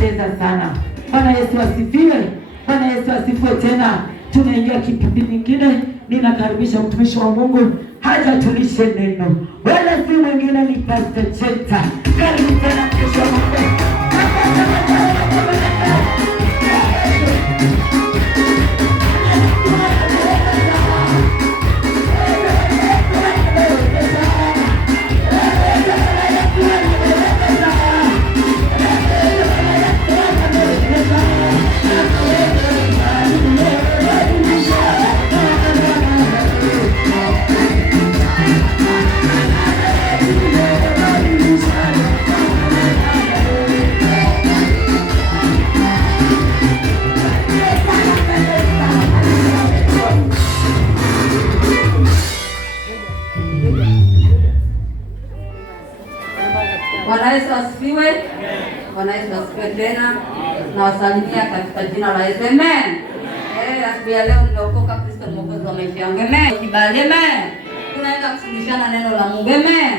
inapendeza sana. Bwana Yesu asifiwe. Bwana Yesu asifiwe tena. Tunaingia kipindi kingine. Ninakaribisha mtumishi wa Mungu haja tulishe neno. Wala si mwingine ni Pastor Cheta. Karibu tena mtumishi wa Mungu. Bwana Yesu asifiwe. Bwana Yesu asifiwe tena. Nawasalimia katika jina la Yesu. Amen. Asubuhi ya leo nimeokoka, Kristo mwokozi wa maisha yangu. Amen. Kibali. Amen. Tunaenda kufundishana neno la Mungu. Amen.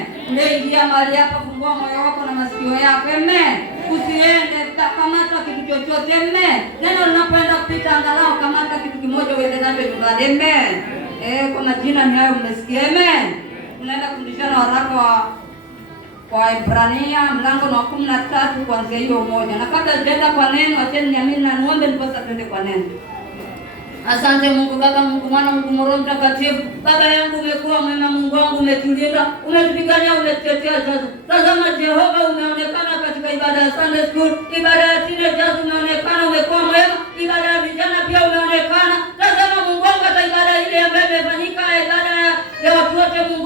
Ingia mahali hapa, fungua moyo wako na masikio yako. Amen. Usiende kamata kitu chochote. Amen. Neno linapoenda kupita, angalau kamata kitu kimoja uende nacho nyumbani. Amen. Kwa majina ni hayo mmesikia. Amen. Tunaenda kufundishana waraka wa Ibrania mlango wa 13 kuanzia hiyo moja. Na kabla tuende kwa neno, acheni niamini na niombe ndiposa tuende kwa neno. Asante Mungu Baba, Mungu Mwana, Mungu Roho Mtakatifu. Baba yangu umekuwa mwema, Mungu wangu umetulinda, umetupigania, umetutetea. Tazama Jehova, umeonekana katika ibada ya Sunday School, ibada ya teenagers umeonekana, umekuwa mwema, ibada ya vijana pia umeonekana. Tazama Mungu wangu, hata ibada ile ambayo imefanyika, ibada ya watu wote, Mungu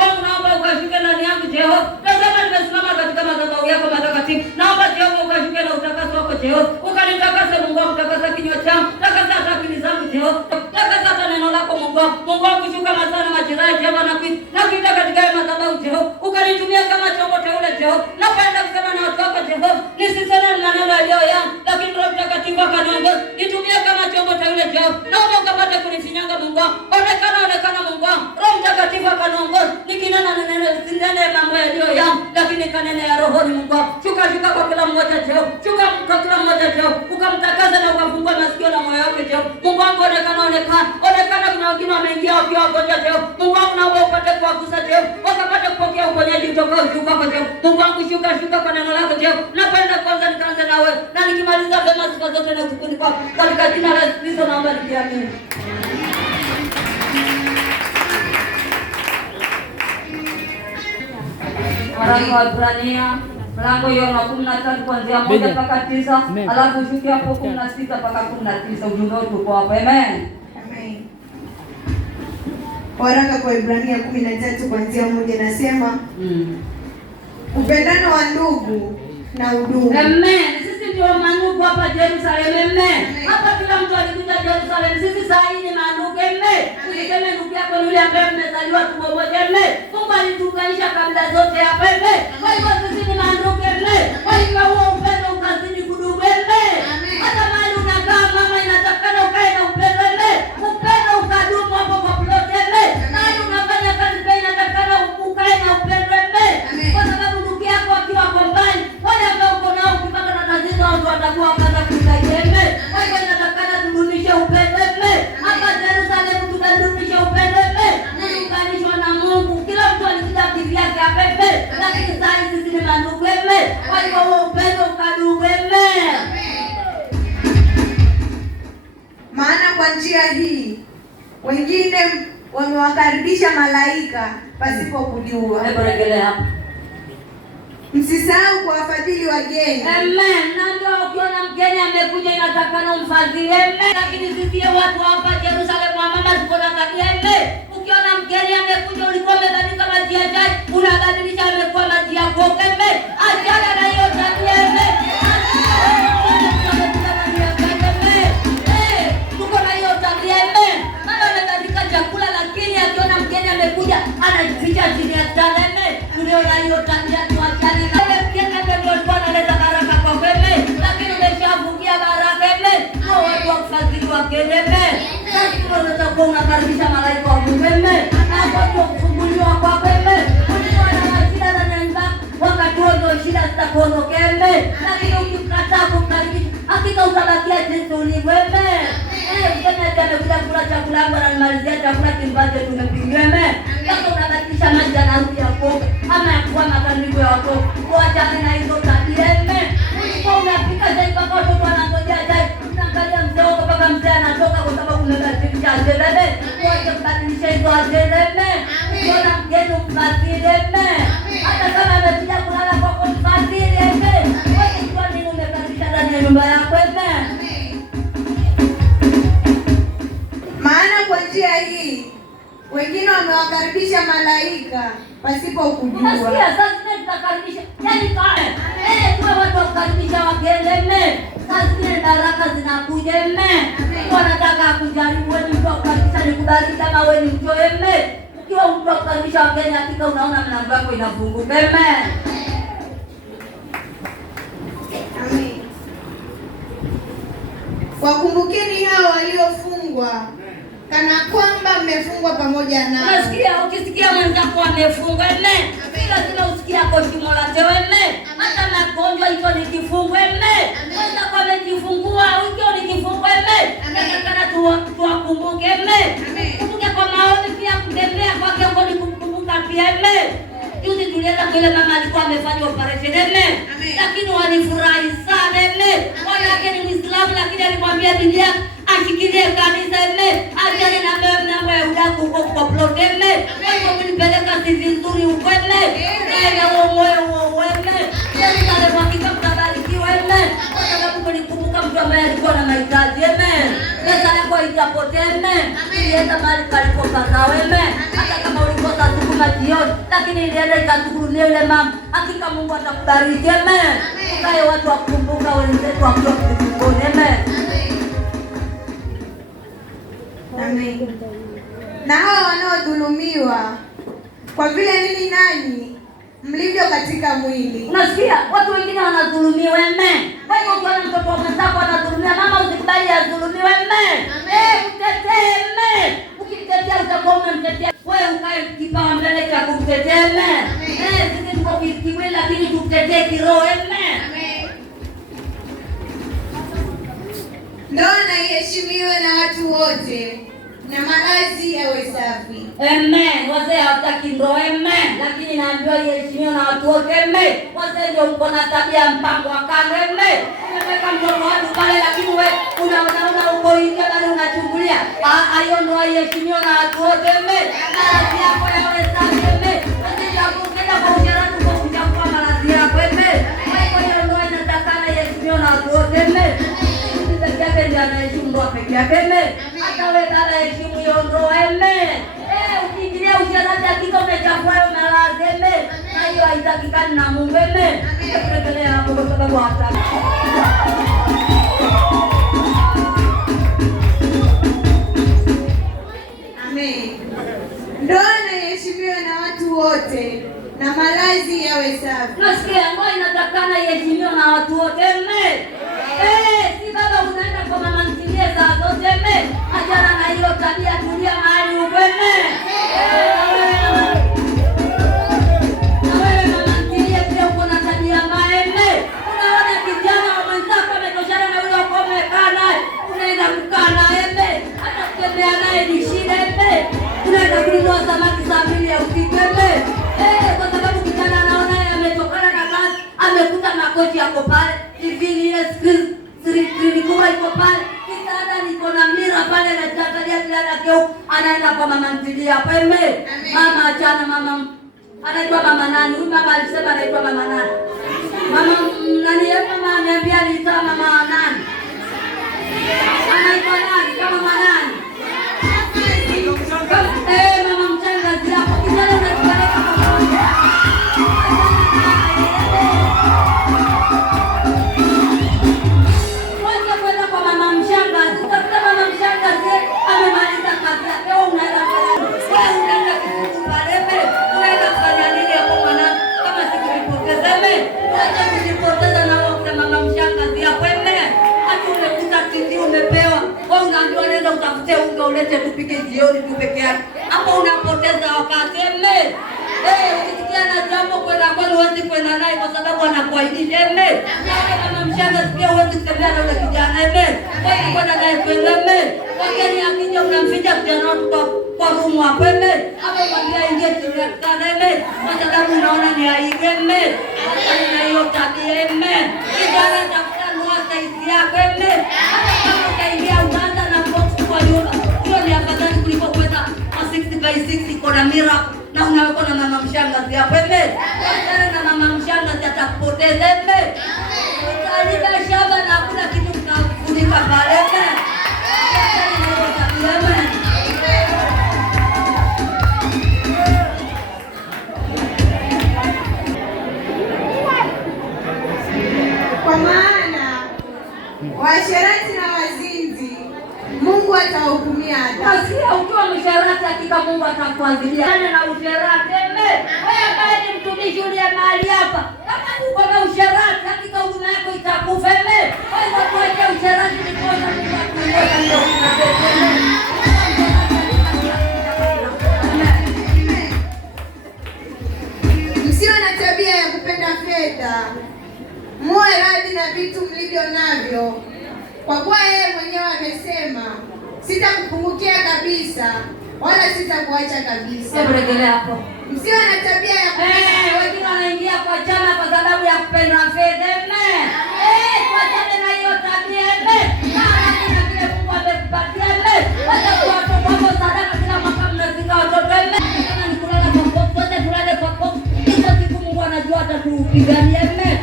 wangu naomba ukashike ndani yangu Jehova. Tazama nimesimama katika madhabahu yako matakatifu. Naomba Jehova ukashike na utakaso wako Jehova. Ukanitakase Mungu wangu, takasa kinywa changu, takasa akili zangu Jehova. Takasa hata neno lako Mungu wangu. Mungu wangu shuka masana majira Jehova na kuita katika madhabahu Jehova. Ukanitumia kama chombo teule Jehova. Napenda kusema na watu wako Jehova. Nisiseme na neno yaliyo yangu, lakini Roho Mtakatifu akaniongoza. Nitumie kama chombo teule Jehova. Naomba ukapate kunifinyanga Mungu wangu. Onekana Mungu wangu. Roho Mtakatifu akaniongoza. Nikinena nene mambo yaliyo yangu, lakini kanene ya rohoni Mungu wangu. Shuka kwa kila mmoja Jehova. Shuka kwa kila mmoja Jehova. Ukamtakaza na ukafungua masikio na moyo wake Jehova. Mungu wangu onekana kuna wengine wameingia wakiwa wagonjwa Jehova. Mungu wangu naomba upate kuwagusa Jehova. Wakapate kupokea uponyaji kutoka juu kwako Jehova. Mungu wangu shuka kwa neno lako Jehova. Napenda kwanza nikaanze na wewe. Na nikimaliza vema siku zote na kukundi kwako. Katika jina la Yesu Kristo naomba nikiamini. Waraka wa Ibrania mlango hiyo wa 13 kuanzia 1 mpaka 9, alafu shukia hapo 16 mpaka 19. Ujumbe wetu kwa hapo. Amen. Amen. Waraka kwa Ibrania 13 kuanzia 1 nasema upendano wa ndugu na udugu. Amen. Sisi ndio mandugu hapa Jerusalem. Amen. Hapa kila mtu alikuja Jerusalem. Sisi saa hii ni mandugu. Amen. Usiseme ndugu yako yule ambaye mmezaliwa tumbo moja. Amen. Mungu alituunganisha kabila zote hapa. Amen. Kwa hivyo sisi ni mandugu. Amen. Kwa hivyo huo upendo ukazidi kudumu. Amen. Hata mahali unakaa mama, inatakana ukae na upendo. Amen. Upendo ukadumu hapo kwa plot. Amen. Mahali unafanya kazi pia inatakana ukae na upendo. Amen. Kwa sababu ndugu yako akiwa combine, wale ambao uko nao ukipata na tatizo watu watakuwa kaza kusaidia. Amen. Kwa hivyo inatakana tudumishe upendo. Amen. Hapa Jerusalem tukadumisha upendo. Amen. Tuunganishwa na Mungu. Kila mtu alikuja kivyake hapa. Amen. Lakini sasa sisi ni mandugu. Amen. Kwa hivyo huo upendo ukadumu. Amen. Maana kwa njia hii wengine wamewakaribisha malaika pasipo kujua. Hebu rejelea hapa. Msisahau kuwafadhili wageni. Amen. Na ndio ukiona mgeni amekuja inatakana umfadhili. Amen. Lakini sisi watu hapa Jerusalem wa mama tuko na tabia. Amen. Ukiona mgeni amekuja ulikuwa umebadilika maji ya chai, unabadilisha amekuwa maji ya koke. Amen. Achana na hiyo tabia. Amen. Tuko na hiyo tabia. Amen. Mama amebadilika chakula, lakini akiona mgeni amekuja anajificha chini ya kitanda. Amen. Ndio na hiyo tabia tuachane na ile mgeni ndio alikuwa analeta baraka kwa wewe, lakini umeshafungia baraka. Amen. Hao watu wa kufadhili wageni. Amen. Sasa tunaweza kuwa unakaribisha malaika wa Mungu. Amen. Na hapo kufunguliwa kwa wewe. Unaona shida za nyumba, wakati wote shida zitakuondoka. utabakia jinsi ulivyo. Useme amekuja kula chakula yangu ananimalizia chakula kimbacho tumepigiwa. Sasa unabadilisha maji na nauli yako ama ya kuwa makaniko ya watoto. Kuachana na hizo tabia. Ulikuwa unapika chai mpaka watoto wanangojea chai. Unaangalia mzee wako mpaka mzee anatoka kwa sababu umebadilisha ajenda. Kuacha kubadilisha hizo ajenda. Ukiona mgeni umfadhili. Hata kama amekuja kulala kwako mfadhili. Wewe kwa nini umebadilisha ndani ya nyumba yako? Maana kwa njia hii wengine wamewakaribisha malaika pasipo kujua. Unasikia sasa tunakaribisha. Yaani kwa watu wakaribisha wageni. Sasa baraka zinakuja. Wanataka kujaribu wewe mtu kukaribisha ni kubariki kama wewe ni mtu. Ukiwa mtu kukaribisha wageni hakika unaona mlango wako inafunguka. Amen. Wakumbukeni hao waliofungwa kana kwamba mmefungwa pamoja nao. Unasikia ukisikia mwenzako amefungwa lazima usikie kwa shimo la tewe. Hata magonjwa hicho ni kifungo. Mwenzako amejifungua hicho ni kifungo. Nataka tuwakumbuke. Kumbuke kwa maombi pia kutembea kwake huko ni kumkumbuka pia. Juzi tulienda kwa ile mama alikuwa amefanya operation lakini walifurahi sana. Wanawake ni Muislamu lakini alimwambia bibi yake ashikilie kanisa. Ajali na mambo ya udaku huko kwa plot. Wao kunipeleka sisi nzuri huko. Na moyo yani kale hakika mtabarikiwa. Kwa sababu nilikumbuka mtu ambaye alikuwa na mahitaji. Pesa yako itapotea. Ilienda mahali palipokaza. Hata kama ulikosa sukuma jioni lakini ilienda ikatukurunia yule mama. Hakika Mungu atakubariki. Ukae watu wakumbuka wenzetu wakiwa kifungoni. Amen. Na hao wanaodhulumiwa kwa vile nini nanyi mlivyo katika mwili. Unasikia watu wengine wanadhulumiwa. Kwa hiyo ukiona mtoto wa mwenzako anadhulumiwa, mama usikubali adhulumiwe. Mtetee. Ukimtetea utakuwa umemtetea. Wewe ukae kipawa mbele cha kumtetea. Sisi tuko kimwili lakini tutetee kiroho. Ndoa na iheshimiwe na watu wote na malazi yawe safi. Wazee hawataki ndoa. Lakini naambiwa iheshimiwe na watu wote. Wazee ndio mko na tabia mpango wa kando. Unaweka mtoto watu pale lakini wewe unaona uko nje bali unachungulia. Hiyo ndoa iheshimiwe na watu wote. Malazi yako yawe safi. Wazee hakukenda kwa ujarati kwa kuchafua malazi yako. Kwa hiyo ndoa inatakana iheshimiwe na watu wote. Ndiye anaheshimu ndoa peke yake. Hata wewe dada heshimu hiyo ndoa. Ukiingilia ujarati hakika umechafua hayo malazi. Na hiyo haitakikani na Mungu. Tuendelee hapo kwa sababu hata Amen. Ndoa na iheshimiwe na watu wote na malazi yawe safi. Nasikia ndoa inatakana iheshimiwe na watu wote. Si baba unaenda kwa mama ntilie saa zote. Achana na hiyo tabia, tulia mahali upende. Na wewe mama ntilie pia uko na tabia mbaya. Unaona kijana wa mwenzako ametoshana na yule wako umekaa naye. Unaenda kukaa naye. Hata kutembea naye ni shida. Unaenda kununua samaki saa 2 ya usiku. Kwa sababu kijana anaona yeye ametokana na kazi. Amekuta makochi yako pale. TV ile screen kubwa iko pale. Kitanda niko na mira pale na tatalia bila yake. Anaenda kwa mama ntilia hapo. Mama achana mama. Anaitwa mama nani? Huyu mama alisema anaitwa mama nani? Mama nani? Mama ananiambia anaitwa mama nani? Anaitwa nani? Kama mama nani? Mama mchangazi hapo. Kijana unatupeleka pamoja. Kwenda kwa mama mshangazi. Utakuta mama mshangazi amemaliza kazi yake. Wewe unaenda unaenda kufanya nini hapo mwanangu? Kama sikupoteza acha kujipoteza na wewe mama mshangazi hapo. Hata umekuta kiti umepewa. Wewe unaambiwa nenda utafute unga ulete tupike jioni tu peke yake. Hapo unapoteza wakati. Ukisikia na jambo kwenda kwenu huwezi kwenda naye kwa sababu anakuaibisha. Amen. Kama mshanga sikia huwezi kutembea na yule kijana. Amen. Huwezi kwenda naye kwenda. Amen. Wakati akija unamficha kijana wako kwa rumu hapo. Amen. Hapo mwambie ingie chini ya kitanda. Amen. Kwa sababu unaona ni aibu. Amen. Hata hiyo tabia. Amen. Kijana tafuta ndoa saizi yako. Amen. Kama utaingia uanza na box kwa nyumba. Hiyo ni afadhali kuliko kwenda 60x60 iko na mira na unaweka na mama mshangazi hapo. Amen. Sasa na mama mshangazi atakupoteza. Amen. Utaliba shamba na hakuna kitu kinakufunika pale. Amen. Kwa maana washerati na wazinzi Mungu atahukumia. Nasikia ukiwa msherati hakika Mungu atakuadhibu. Na usherati. Amen. Wewe ambaye ni mtumishi uliye mahali hapa, kama uko na usherati hakika huduma yako itakufa. Amen. Kwa hivyo tuache usherati ni kosa Mungu akuongoza ndio unapenda. Msiwe na tabia ya kupenda fedha. Muwe radhi na vitu mlivyo navyo. Kwa kuwa yeye mwenyewe amesema, sitakupungukia kabisa wala sitakuacha kabisa. Hebu rejelea hapo. Msiwe na tabia ya wengine wanaingia kwa chama kwa sababu ya kupenda fedha. Amen. Tuachane na hiyo tabia. Amen. Maana kile Mungu amekupatia. Amen. Wacha watoto wako sadaka kila mwaka mnazika watoto. Amen. Kama ni kulala kwa box, wote tulale kwa box. Hizo siku Mungu anajua atatupigania. Amen.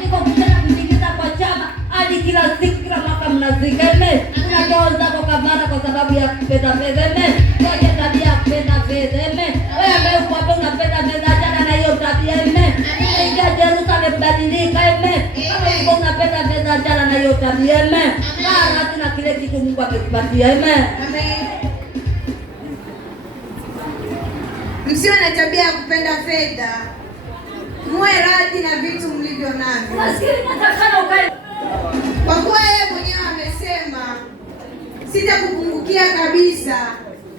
Niko kutaka kuingiza kwa chama hadi kila siku kila mwaka mnazika. Amen. Unatoa zako kabara kwa sababu ya kupenda fedha. Amen. Tuache tabia ya kupenda fedha. Amen. Wewe ambaye uko hapo unapenda fedha, achana na hiyo tabia. Amen. Ingia Yerusalemu badilika. Amen. Kama uko unapenda fedha, achana na hiyo tabia. Amen. Maana tuna kile kitu Mungu amekupatia. Amen. Amen. Msiwe na tabia ya kupenda fedha. Muwe radhi na vitu mlivyo navyo. Maskini natakana ukae. Kwa kuwa yeye mwenyewe amesema, sitakupungukia kabisa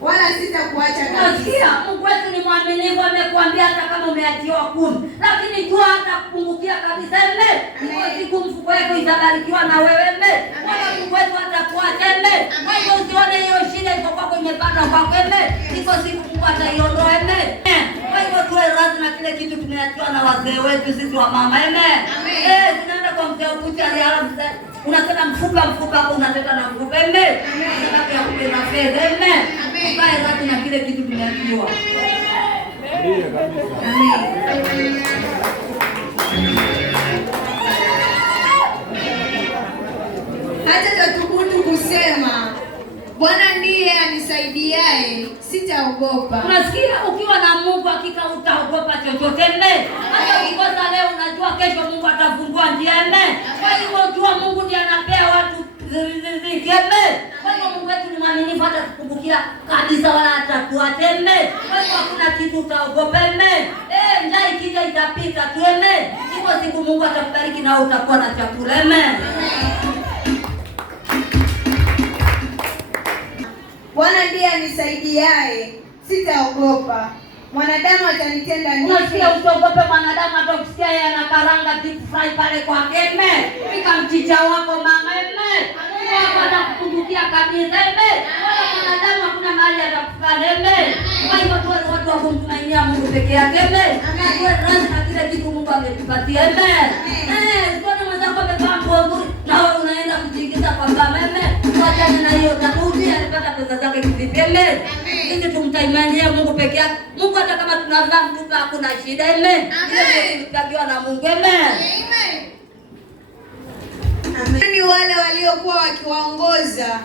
wala sitakuacha kabisa. Nasikia Mungu wetu ni mwaminifu, amekuambia hata kama umeachiwa 10, lakini jua hata kupungukia kabisa. Amen. Kwa siku mfuko wako itabarikiwa na wewe. Amen. Wala Mungu wetu atakuacha. Amen. Kwa hiyo usione hiyo shida iko kwako imepanda kwako. Amen. Iko siku Mungu ataiondoa. Amen. Kwa hivyo tuwe radhi na kile kitu tumeachiwa na wazee wetu sisi wa mama. Amen. Tunaenda kwa mzee ukuti aliarabu unataka mfupa hapo unataka na mfupa. Amen. Sababu ya kupenda fedha. Amen. Tukae radhi na kile kitu tumeachiwa. Amen. Hata tathubutu kusema Bwana ndiye anisaidiaye, sitaogopa. Unasikia, ukiwa na Mungu hakika utaogopa chochote. Amen. Hata ukikosa leo unajua kesho Mungu atafungua njia. Amen. Kwa hivyo ukiwa Mungu ndiye anapea watu riziki. Amen. Kwa hivyo Mungu wetu ni mwaminifu, hata kukumbukia kabisa wala hatakuacha. Amen. Kwa hivyo hakuna kitu utaogopa. Amen. Njaa ikija itapita tu. Amen. Iko siku Mungu atakubariki na utakuwa na chakula. Amen. Bwana ndiye anisaidiaye, sitaogopa. Mwanadamu atanitenda nini? Unasikia, usiogope mwanadamu, hata ukisikia yeye anakaranga deep fry pale kwake. Amen. Pika mchicha wako mama. Amen. Mungu wako atakupungukia kabisa. Amen. Wala mwanadamu hakuna mahali atakufanya. Amen. Kwa hivyo tuwe watu wa kumtumainia Mungu peke yake. Amen. Tuwe radhi na kile kitu Mungu ametupatia. Amen. Usione mwenzako amevaa nguo nzuri na wewe unaenda kujiingiza kwa kama. Amen. Tuachane na hiyo tabia. Alipata pesa zake kivipi? Amen. Sisi tumtaimania Mungu peke yake. Mungu hata kama tunavaa mtupa hakuna shida. Amen. Ile tutakiwa na Mungu. Amen. Amen. Ni wale waliokuwa wakiwaongoza,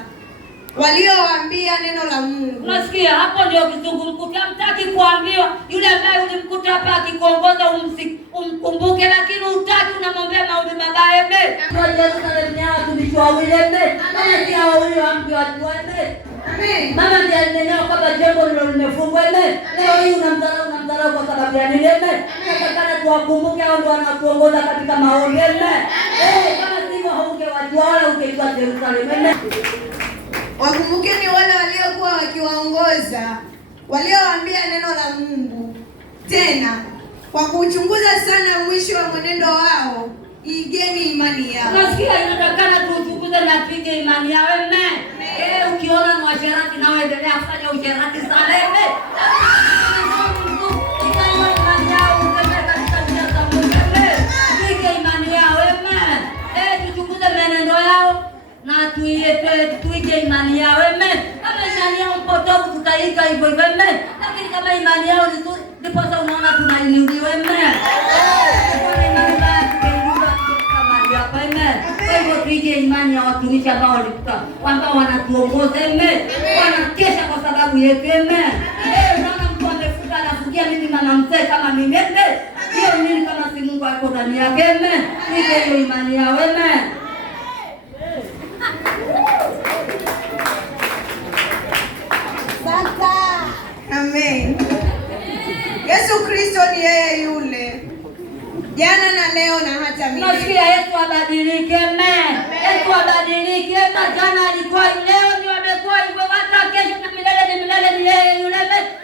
waliowaambia neno la Mungu. Unasikia, hapo ndio kizungumkuti. Hamtaki kuambiwa yule ambaye ulimkuta hapa akikuongoza umkumbuke, lakini utaki, unamwambia maombi mabaya. Amen. Kwa Yerusalemu ni watumishi wawili. Amen. Kama si hao wawili wampi watu. Amen. Amen. Mama ndiye alinena kwamba jengo hilo limefungwa. Amen. Leo hii unamdharau kwa sababu ya nini? Amen. Tunataka tuwakumbuke hao ndio wanatuongoza katika maombi. Amen. Kama sivyo haungewajua wala ungeitwa Yerusalemu. Amen. Wakumbukeni wale waliokuwa wakiwaongoza, waliowaambia neno la Mungu. Tena kwa kuchunguza sana mwisho wa mwenendo wao, igeni imani yao. Nasikia inatakana tuchunguze na tupige imani yao. Amen. Ukiona ni washerati na waendelea kufanya usherati saleme. Tupige imani yao. Amen. Tuchunguze mwenendo yao na tuige imani yao. Amen. Kama imani yao mpotovu tutaiga hivyo hivyo. Amen. Lakini kama imani yao ni nzuri, ndipo sasa unaona tunainuliwa. Amen. Kwa hivyo tuige imani ya watumishi ambao walikuwa ambao wanatuongoza. Amen. Wanakesha kwa sababu yetu. Amen. Unaona mtu amefuka anafukia mimi mama mzee kama mimi. Hiyo nini kama si Mungu ako ndani yake. Amen. Tuige hiyo imani yao. Amen. Amen. Yesu Kristo ni yeye yule jana na leo na hata milele. Nasikia Yesu abadilike. Amen. Yesu abadilike. Jana alikuwa, leo ndio amekuwa hivyo, hata kesho na milele ni milele, ni yeye yule.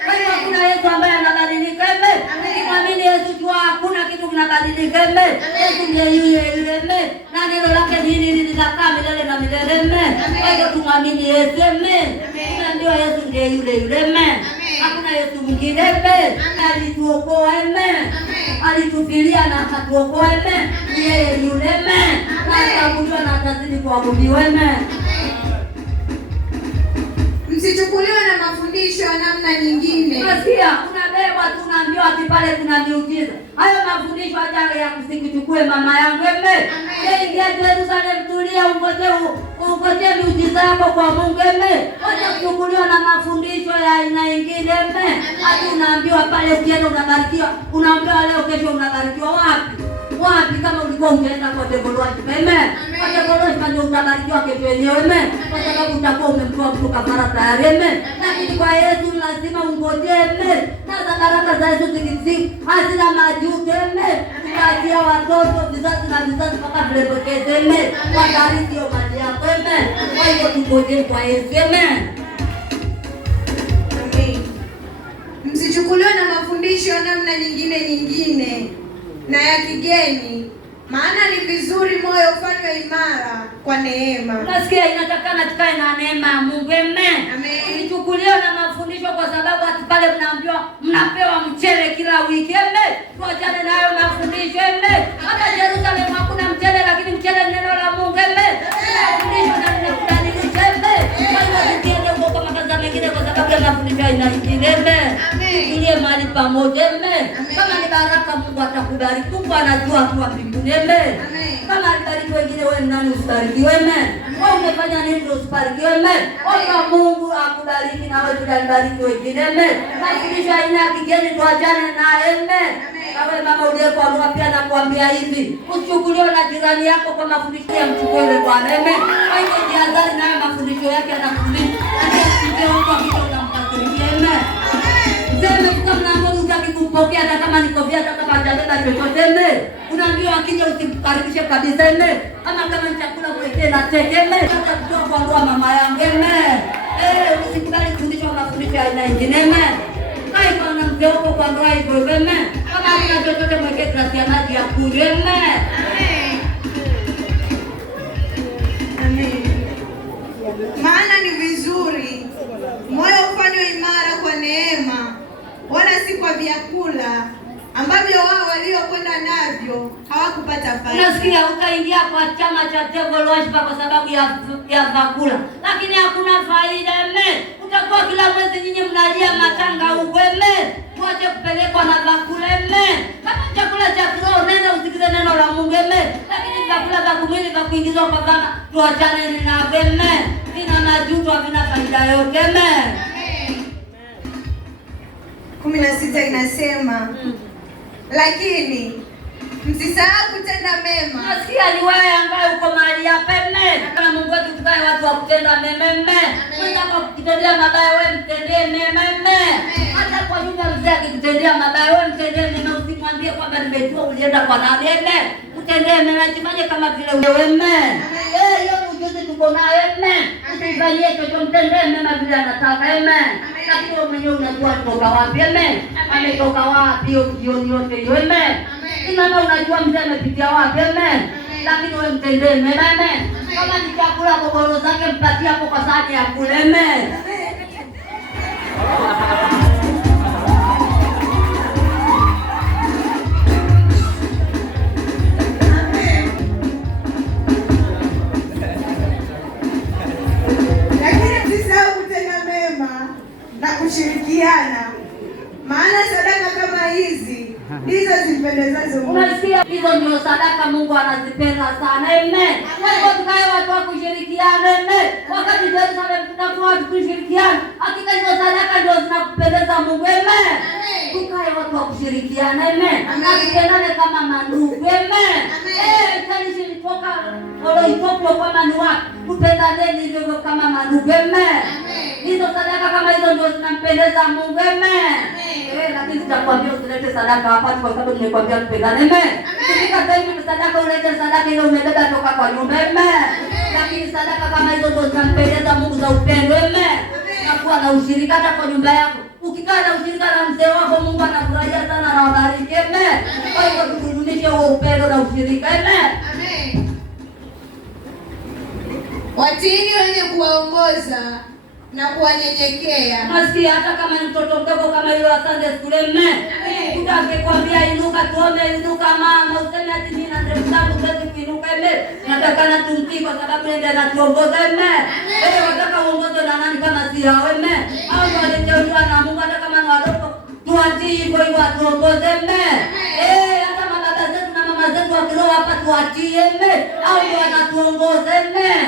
Kwa hiyo hakuna Yesu ambaye anabadilika. Amen. Ukimwamini Yesu jua hakuna kitu kinabadilika. Amen. Yesu ndiye yule yule. Amen. Na neno lake ni hili linakaa milele na milele. Amen. Kwa hiyo tumwamini Yesu. Amen. Tunaambiwa Yesu ndiye yule yule. Amen. Hakuna Yesu mwingine. Amen. Alituokoa. Amen. Alitufilia na akatuokoa. Amen. Yeye yule. Amen. Na atakujua na atazidi kuabudiwa. Amen. Msichukuliwe na mafundisho ya namna nyingine. Nasikia unabebwa tu unaambiwa ati pale kuna miujiza. Hayo mafundisho hata ya kusikichukue mama yangu. Amen. Ingia Yerusalemu, tulia, ungoje miujiza yako kwa Mungu. Amen. Wacha kuchukuliwa na mafundisho ya aina nyingine. Amen. Hadi unaambiwa pale ukienda unabarikiwa. Unaambiwa leo kesho unabarikiwa wapi? Wapi kama ulikuwa ungeenda kwa Deboloji. Amen. Kwa Deboloji ndio utabarikiwa kesho yenyewe. Amen. Kwa sababu utakuwa umemtoa mtu kafara tayari. Amen. Lakini kwa Yesu lazima ungoje. Amen. Na baraka za Yesu zikizidi hazina majuto. Amen. Tunaachia watoto vizazi na vizazi mpaka vilebokeze. Amen. Wabariki hiyo mali yako. Amen. Kwa hivyo tungoje kwa Yesu. Amen. Amen. Msichukuliwe na mafundisho namna nyingine na ya kigeni, maana ni vizuri moyo ufanywe imara kwa neema. Nasikia inatakana tukae na neema ya Mungu. Amen. Nichukuliwe na mafundisho kwa sababu ati pale mnaambiwa mnapewa mchele kila wiki. Amen. Tuachane na hayo mafundisho. Amen. Hata Yerusalemu hakuna mchele, lakini mchele ni neno la Mungu. Amen. Mafundisho na ninakudadilisha. Amen. Kwa hiyo tukiende huko kwa makaza mengine kwa sababu ya mafundisho inaingine. Amen. Tulie mahali pamoja. Amen. Kama ni baraka Mungu atakubariki. Mungu anajua tu mbinguni. Amen. Kama alibariki wengine, wewe nani usibarikiwe? Amen. Wewe umefanya nini ndio usibarikiwe? Amen. Omba Mungu akubariki na wewe tubariki wengine. Amen. Mafundisho aina ya kigeni tuachane naye. Amen. Wewe mama uliyekuwa mwa pia nakwambia hivi, usichukuliwe na jirani yako kwa mafundisho ya mchukue Bwana. Amen. Hayo jihadhari nayo mafundisho yake yanakufundisha. Ndio mtu akija unampatilikia. Amen. Sema kama naomba utakipokea hata kama niko vya hata kama hajaleta chochote. Amen. Unaambiwa akija usimkaribishe kabisa. Amen. Kama ni chakula kuwekea na teke. Amen. Hata kutoa kwa ndoa mama yangu. Amen. Usikubali kufundishwa mafundisho ya aina nyingine. Amen. Kai kwa na mzee wako kwa ndoa hivyo. Amen. Kama kuna chochote mwekee glasi ya maji ya kunywa. Amen. Amen. Maana ni vizuri moyo ufanywe imara kwa neema, wala si kwa vyakula ambavyo wao waliokwenda navyo hawakupata faida. Nasikia ukaingia kwa chama cha Deboloji kwa sababu ya vyakula, lakini hakuna faida. Amen. Utakuwa kila mwezi nyinyi mnalia matanga huko. Amen. Tuache kupelekwa na vyakula. Amen. Kama chakula cha kiroho nenda usikize neno la Mungu. Amen. Lakini vyakula vya kumwili vya kuingizwa kwa baba tuachane navyo. Amen. Vina majuto, havina faida yote. Amen. 16 inasema lakini msisahau kutenda mema. Nasikia ni wewe ambaye uko mahali hapa. Amen. Kama Mungu wetu tukae watu wa kutenda mema. Amen. Kama ukitendea mabaya wewe mtendee mema. Amen. Hata kwa nyumba mzee akikutendea mabaya wewe mtendee mema, usimwambie kwamba nimejua ulienda kwa nani. Amen. Utendee mema, jifanye kama vile wewe. Amen. Hiyo ujuzi tuko nayo. Amen. Usifanyie chochote, mtendee mema vile anataka. Amen. lakini wewe mwenyewe unajua kutoka wapi. Amen. Ametoka wapi hiyo jioni yote hiyo. Amen. Mama unajua mzee amepitia wapi. Amen. Lakini wewe mtendee mema. Amen. Kama ni chakula gogoro zake mpatie hapo kwa sahani ya kule. Amen. Na kushirikiana, maana sadaka kama hizi ndizo zimpendezazo Mungu. Unasikia, hizo ndio sadaka Mungu anazipenda sana. Amen. Kwa hivyo tukae watu wa kushirikiana. Amen. Wakati Yerusalemu tunakuwa watu kushirikiana, hakika hizo sadaka ndio zinakupendeza Mungu. Amen. Tukae watu wa kushirikiana. Amen. Na tupendane kama mandugu. Amen. Kanisa litoka wala itoke kama ni watu, tupendane hivyo kama mandugu. Amen. Hizo sadaka kama hizo ndio zinampendeza Mungu. Amen. Lakini sitakwambia usilete sadaka hapa kwa sababu nimekwambia tupendane. Amen. Ukifika sasa sadaka ulete sadaka ile umebeba toka kwa nyumba. Amen. Lakini sadaka kama hizo ndio zinampendeza Mungu za upendo. Amen. Na kuwa na ushirika hata kwa nyumba yako. Ukikaa na ushirika na mzee wako Mungu anafurahia sana na wabariki. Amen. Kwa hiyo tudumishe huo upendo na ushirika. Amen. Watiini wenye kuwaongoza na kuwanyenyekea. Nasikia hata kama ni mtoto mdogo kama yule wa Sunday school. Amen. Utakwambia inuka tuombe, inuka mama, useme ati mimi na ndevu zangu siwezi kuinuka. Amen. Nataka na tumtii kwa sababu ndiye anatuongoza. Amen. Wataka uongoze na nani kama si hao? Amen. Hao ndio waliteuliwa na Mungu, hata kama ni wadogo tuwatii kwa hiyo atuongoze. Amen. Hata baba zetu na mama zetu wakiroho hapa tuwatii. Amen. Hao ndio wanatuongoza. Amen.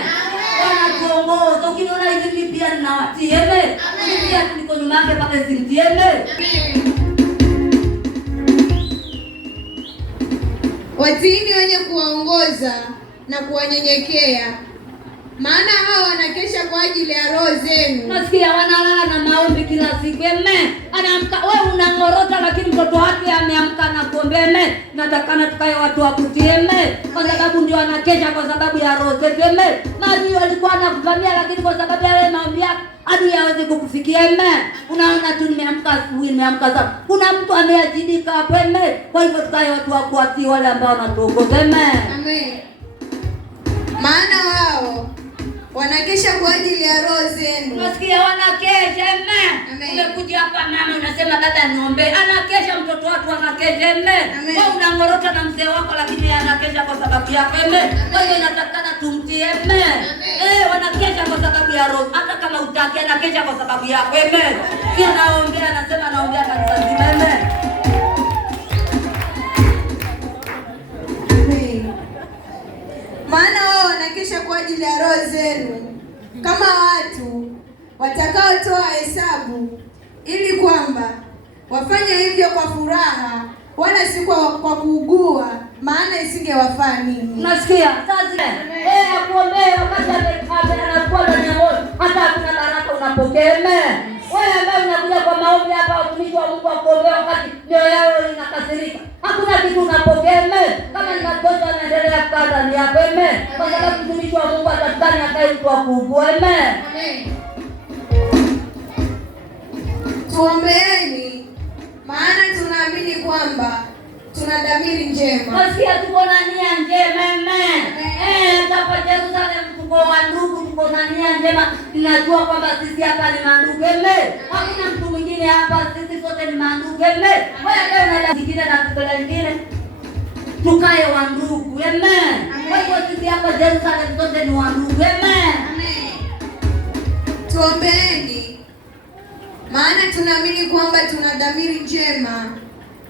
Wanatuongoza. Ukiona hivi pia ninawatii. Amen. Pia niko nyuma yake mpaka simtie. Amen. Watiini wenye kuwaongoza na kuwanyenyekea, maana hao wanakesha kwa ajili ya roho zenu. Nasikia wanalala na maombi kila siku. Amen. Anaamka wewe unangorota, lakini mtoto wake ameamka na kuombea. Amen. Natakana tukae watu wa kutii. Amen. Kwa sababu ndio anakesha kwa sababu ya roho zetu. Amen. Maji walikuwa anakuvamia, lakini kwa sababu ya maombi yako hadi hawezi kukufikia. Amen. Unaona tu nimeamka asubuhi, nimeamka sasa. Kuna mtu ameajidika hapo. Amen. Kwa hivyo tukae watu wa kutii wale ambao wanatuongoza. Amen. Amen. Maana wao wanakesha kwa ajili ya roho zenu. Nasikia wanakesha. Amen. Umekuja hapa mama unasema dada niombe. Anakesha mtoto wako anakesha. Amen. Wewe unangorota na mzee wako lakini anakesha kwa sababu yako. Amen. Kwa hiyo inatakana tumtie. Amen. Wanakesha kwa sababu ya roho. Hata kama utaki anakesha kwa sababu yako. Amen. Pia naombea anasema naombea kanisa zima. Amen. Maana wao wanakesha kwa ajili ya roho zenu kama watu watakaotoa hesabu, ili kwamba wafanye hivyo kwa furaha wala si kwa kuugua, maana isingewafaa nini. Nasikia sasa akuombea wakati anakuwa ndani ya moyo, hata hakuna baraka unapokea. Amen. Wewe ambaye unakuja kwa maombi hapa, watumishi wa Mungu akuombea wakati mioyo yao inakasirika, hakuna kitu unapokea. Amen. Kama ni magonjwa yanaendelea kukaa ndani yako. Amen. Kwa sababu mtumishi wa Mungu atakani akae mtu wa kuugua. Amen. Tuombeeni, maana tunaamini kwamba tuna dhamiri njema. Nasikia tuko na nia njema. Amen. Hapa Yerusalemu tuko wandugu, tuko na nia njema. Ninajua kwamba sisi hapa ni mandugu. Amen. Hakuna mtu mwingine hapa, sisi sote ni mandugu. Amen. Wewe ndio unalingine na kutolea nyingine. Tukae wandugu. Amen. Kwa hiyo sisi hapa Yerusalemu sote ni wandugu. Amen. Tuombeeni, maana tunaamini kwamba tuna dhamiri njema,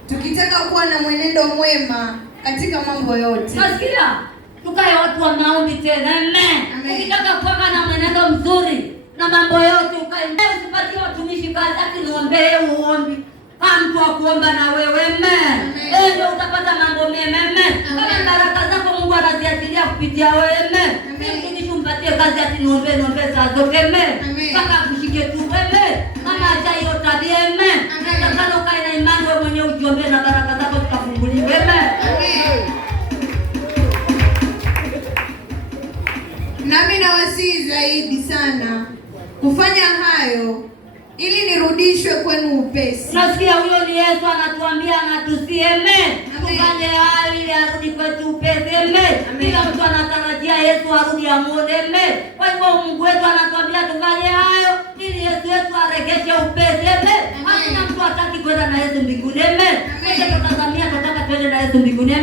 tukitaka kuwa na mwenendo mwema katika mambo yote. Nasikia tukae watu wa maombi tena. Amen. Ukitaka kuwa na mwenendo mzuri na mambo yote ukae. Usipatie watumishi kazi ati niombe uombi. Kama mtu wa kuomba na wewe. Amen. Ndio utapata mambo mema. Amen. Kama baraka zako Mungu anaziachilia kupitia wewe. Amen. Mtumishi umpatie kazi ati niombe saa zote. Amen. Mpaka kushike tu. Amen. Kama acha hiyo tabia. Amen. Nataka ukae na imani wewe mwenyewe ujiombe na baraka zako zitafunguliwa. Amen. Nami nawasihi zaidi sana kufanya hayo, ili nirudishwe kwenu upesi. Nasikia huyo ni Yesu anatuambia, anatusie tufanye hali ili arudi kwetu upesi. Kila mtu anatarajia Yesu arudi amuone. Kwa hivyo Mungu wetu anatuambia tufanye hayo ili Yesu wetu aregeshe upesi. Hakuna mtu hataki kwenda na Yesu mbinguni. Wote tutazamia tunataka twende na Yesu mbinguni.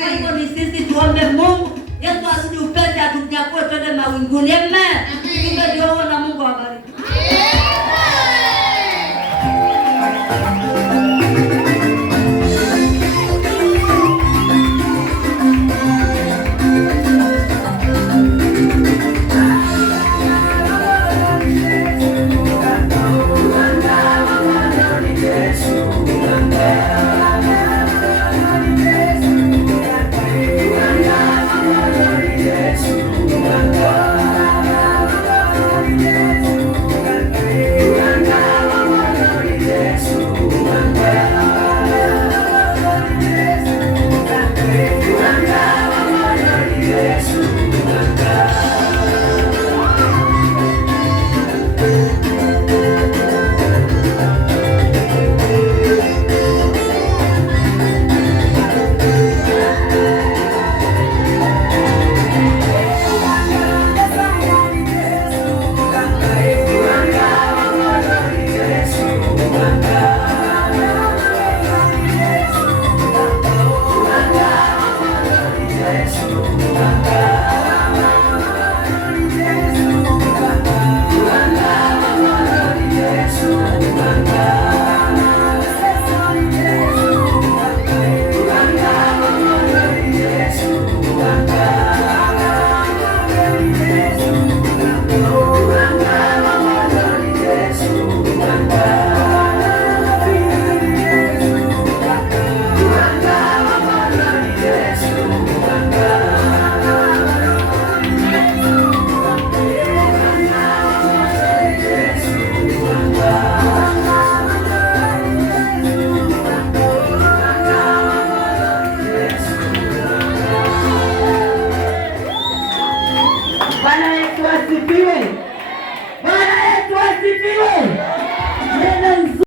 Kwa hivyo ni sisi tuombe Mungu Yesu arudi upesi, atunyakue twende mawinguni. Ndio na Mungu awabariki. Bwana Yesu asifiwe. Bwana Yesu asifiwe.